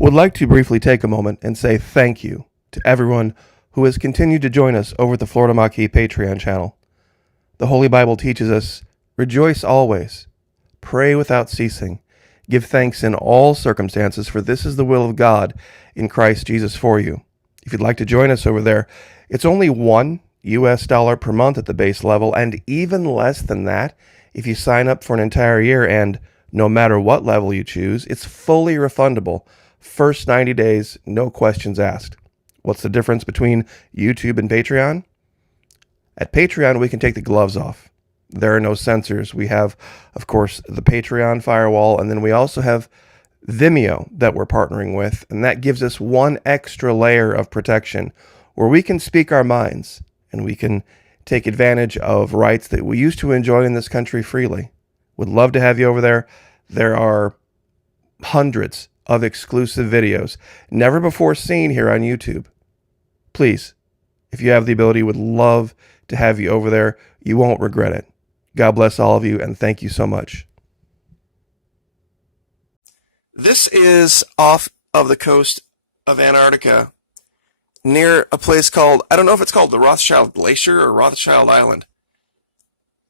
Would like to briefly take a moment and say thank you to everyone who has continued to join us over at the Florida Maquis Patreon channel. The Holy Bible teaches us, rejoice always, pray without ceasing, give thanks in all circumstances, for this is the will of God in Christ Jesus for you. If you'd like to join us over there, it's only $1 per month at the base level, and even less than that if you sign up for an entire year, and no matter what level you choose, it's fully refundable. First 90 days, no questions asked. What's the difference between YouTube and Patreon? At Patreon, we can take the gloves off. There are no censors. We have, of course, the Patreon firewall, and then we also have Vimeo that we're partnering with, and that gives us one extra layer of protection where we can speak our minds and we can take advantage of rights that we used to enjoy in this country freely. Would love to have you over there. There are hundreds of exclusive videos never before seen here on YouTube. Please, if you have the ability, would love to have you over there. You won't regret it. God bless all of you, and thank you so much. This is off of the coast of Antarctica, near a place called, I don't know if it's called the Rothschild Glacier or Rothschild Island,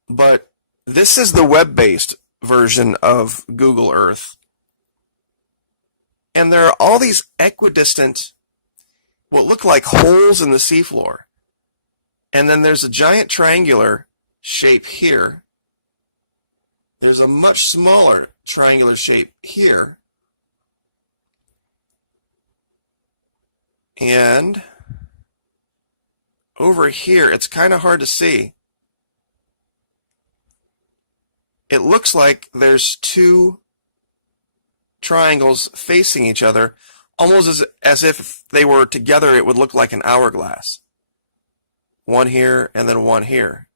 but this is the web-based version of Google Earth. And there are all these equidistant, what look like holes in the seafloor. And then there's a giant triangular shape here. There's a much smaller triangular shape here. And over here, it's kind of hard to see. It looks like there's two triangles facing each other, almost as if they were together. It would look like an hourglass. One here and then one here.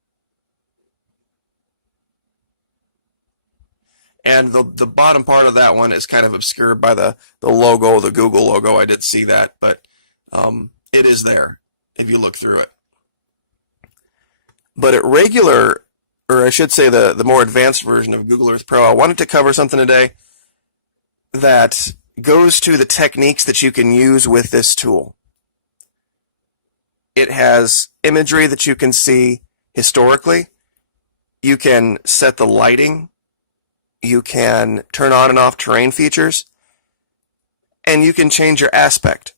And the bottom part of that one is kind of obscured by the logo, the Google logo. I did see that, but it is there if you look through it. But at regular, or I should say the more advanced version of Google Earth Pro, I wanted to cover something today that goes to the techniques that you can use with this tool. It has imagery that you can see historically. You can set the lighting. You can turn on and off terrain features. And you can change your aspect.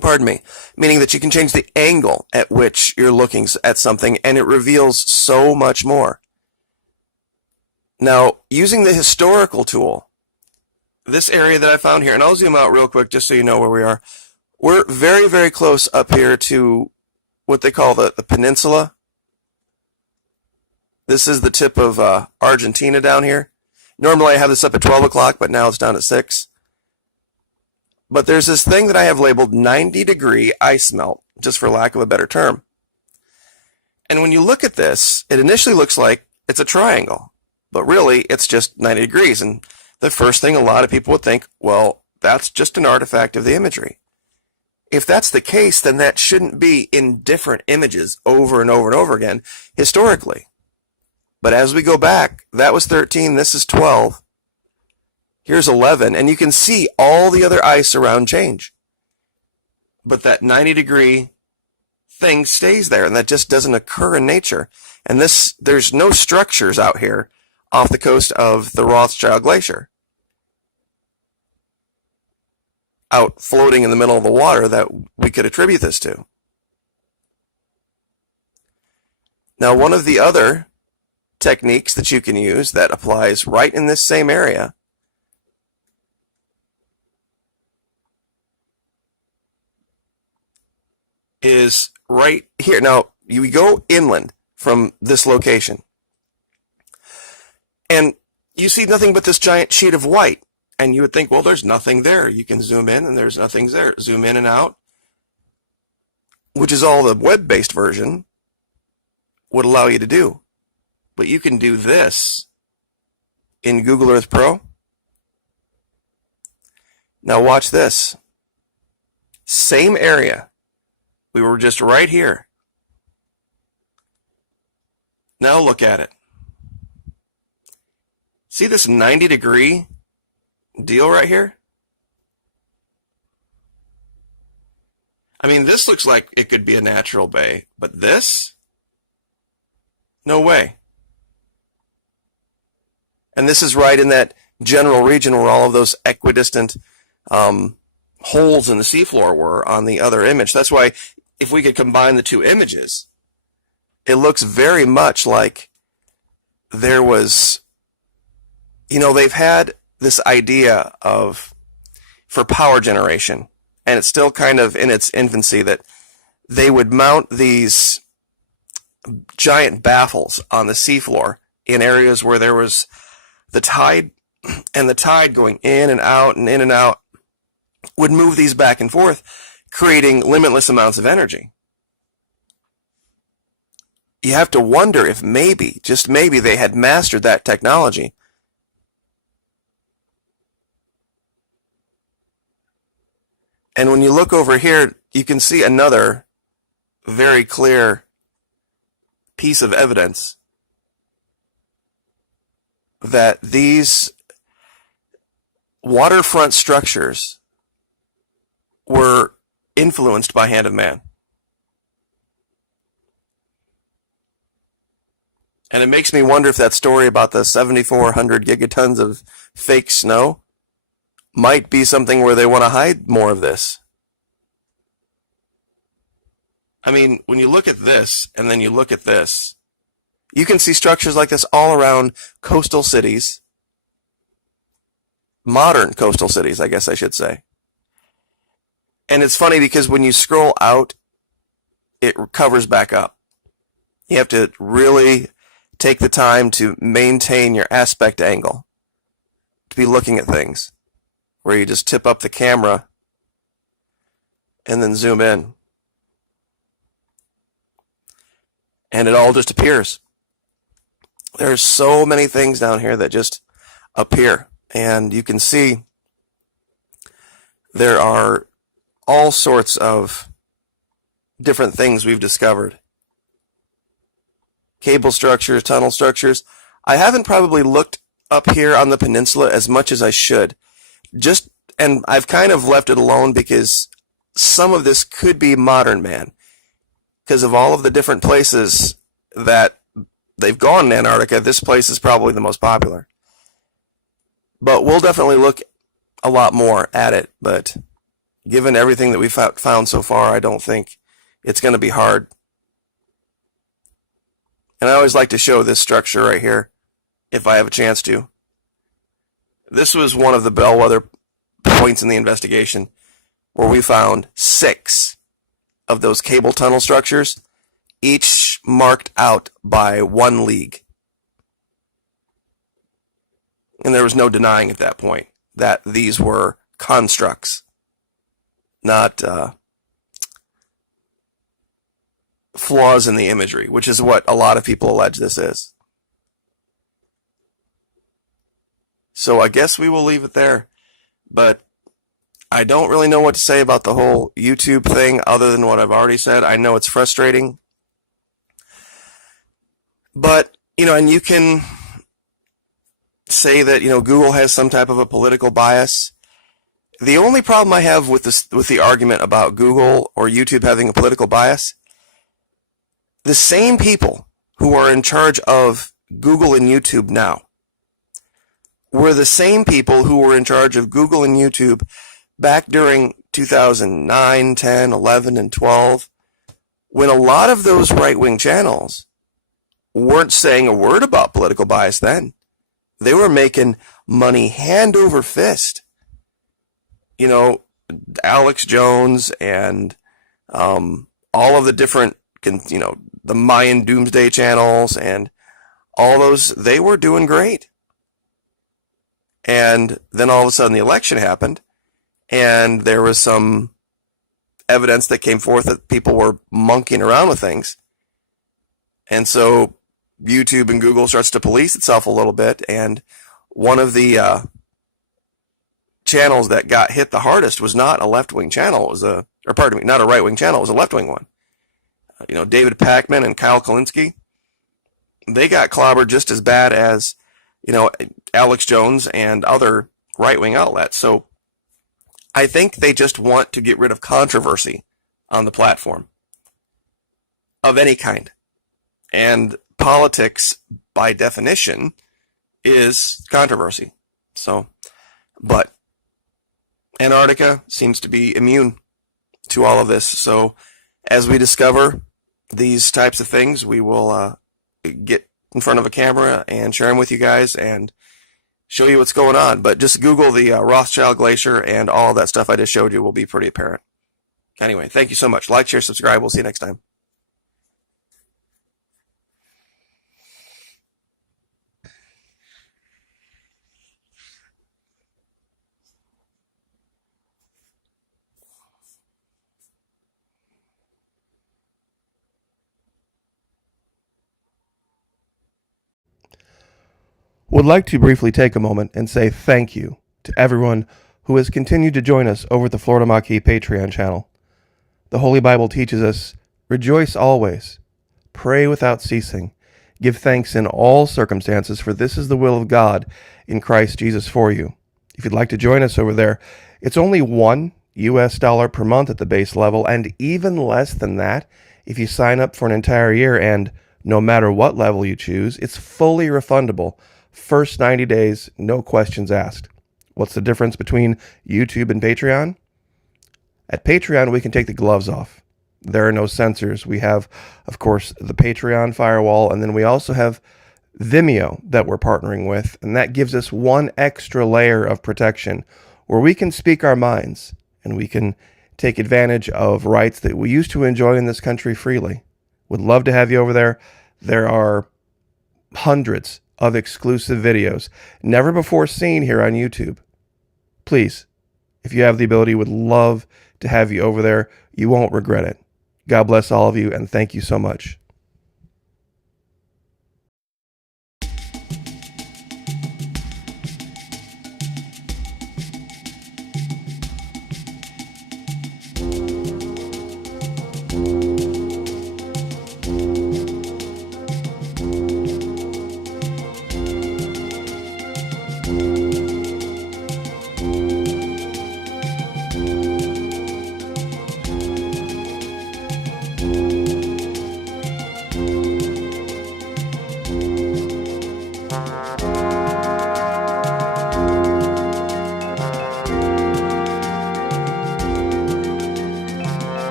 Pardon me. Meaning that you can change the angle at which you're looking at something, and it reveals so much more. Now, using the historical tool, this area that I found here, and I'll zoom out real quick just so you know where we are. We're very, very close up here to what they call the peninsula. This is the tip of Argentina down here. Normally I have this up at 12 o'clock, but now it's down at 6. But there's this thing that I have labeled 90-degree ice melt, just for lack of a better term. And when you look at this, it initially looks like it's a triangle, but really it's just 90 degrees. And the first thing a lot of people would think, well, that's just an artifact of the imagery. If that's the case, then that shouldn't be in different images over and over and over again historically. But as we go back, that was 13, this is 12. Here's 11, and you can see all the other ice around change. But that 90-degree thing stays there, and that just doesn't occur in nature. And there's no structures out here off the coast of the Rothschild Glacier out floating in the middle of the water that we could attribute this to. Now, one of the other techniques that you can use that applies right in this same area is right here. Now, you go inland from this location, and you see nothing but this giant sheet of white. And you would think, well, there's nothing there. You can zoom in, and there's nothing there. Zoom in and out, which is all the web-based version would allow you to do. But you can do this in Google Earth Pro. Now watch this. Same area. We were just right here. Now look at it. See this 90-degree deal right here? I mean, this looks like it could be a natural bay, but this? No way. And this is right in that general region where all of those equidistant holes in the seafloor were on the other image. That's why if we could combine the two images, it looks very much like there was, they've had this idea for power generation, and it's still kind of in its infancy, that they would mount these giant baffles on the seafloor in areas where there was the tide, and the tide going in and out and in and out would move these back and forth, creating limitless amounts of energy. You have to wonder if maybe, just maybe, they had mastered that technology. And when you look over here, you can see another very clear piece of evidence that these waterfront structures were influenced by hand of man. And it makes me wonder if that story about the 7,400 gigatons of fake snow might be something where they want to hide more of this. I mean, when you look at this and then you look at this, you can see structures like this all around coastal cities, modern coastal cities, I guess I should say. And it's funny because when you scroll out, it covers back up. You have to really take the time to maintain your aspect angle, to be looking at things, where you just tip up the camera and then zoom in. And it all just appears. There's so many things down here that just appear. And you can see there are all sorts of different things we've discovered. Cable structures, tunnel structures. I haven't probably looked up here on the peninsula as much as I should. And I've kind of left it alone because some of this could be modern man, because of all of the different places that they've gone in Antarctica. This place is probably the most popular. But we'll definitely look a lot more at it. But given everything that we've found so far, I don't think it's going to be hard. And I always like to show this structure right here, if I have a chance to. This was one of the bellwether points in the investigation where we found 6 of those cable tunnel structures, each marked out by 1 league. And there was no denying at that point that these were constructs, not flaws in the imagery, which is what a lot of people allege this is. So I guess we will leave it there. But I don't really know what to say about the whole YouTube thing other than what I've already said. I know it's frustrating. But, and you can say that, Google has some type of a political bias. The only problem I have with the argument about Google or YouTube having a political bias, the same people who are in charge of Google and YouTube now were the same people who were in charge of Google and YouTube back during 2009, 10, 11, and 12, when a lot of those right-wing channels weren't saying a word about political bias then. They were making money hand over fist. Alex Jones and all of the different, the Mayan Doomsday channels and all those, they were doing great. And then all of a sudden the election happened, and there was some evidence that came forth that people were monkeying around with things. And so YouTube and Google starts to police itself a little bit, and one of the channels that got hit the hardest was not a left-wing channel. It was not a right-wing channel. It was a left-wing one. David Pakman and Kyle Kalinske, they got clobbered just as bad as, Alex Jones and other right-wing outlets. So I think they just want to get rid of controversy on the platform of any kind. And politics, by definition, is controversy. So, but Antarctica seems to be immune to all of this. So, as we discover these types of things, we will get in front of a camera and share them with you guys and show you what's going on. But just Google the Rothschild Glacier, and all of that stuff I just showed you will be pretty apparent. Anyway, thank you so much. Like, share, subscribe. We'll see you next time. Would like to briefly take a moment and say thank you to everyone who has continued to join us over at the Florida Maquis Patreon channel. The Holy Bible teaches us, rejoice always, pray without ceasing, give thanks in all circumstances, for this is the will of God in Christ Jesus for you. If you'd like to join us over there, it's only $1 per month at the base level, and even less than that if you sign up for an entire year, and no matter what level you choose, it's fully refundable. First 90 days, no questions asked. What's the difference between YouTube and Patreon? At Patreon, we can take the gloves off. There are no censors. We have, of course, the Patreon firewall, and then we also have Vimeo that we're partnering with, and that gives us one extra layer of protection where we can speak our minds and we can take advantage of rights that we used to enjoy in this country freely. Would love to have you over there. There are hundreds of exclusive videos never before seen here on YouTube. Please, if you have the ability, would love to have you over there. You won't regret it. God bless all of you, and thank you so much.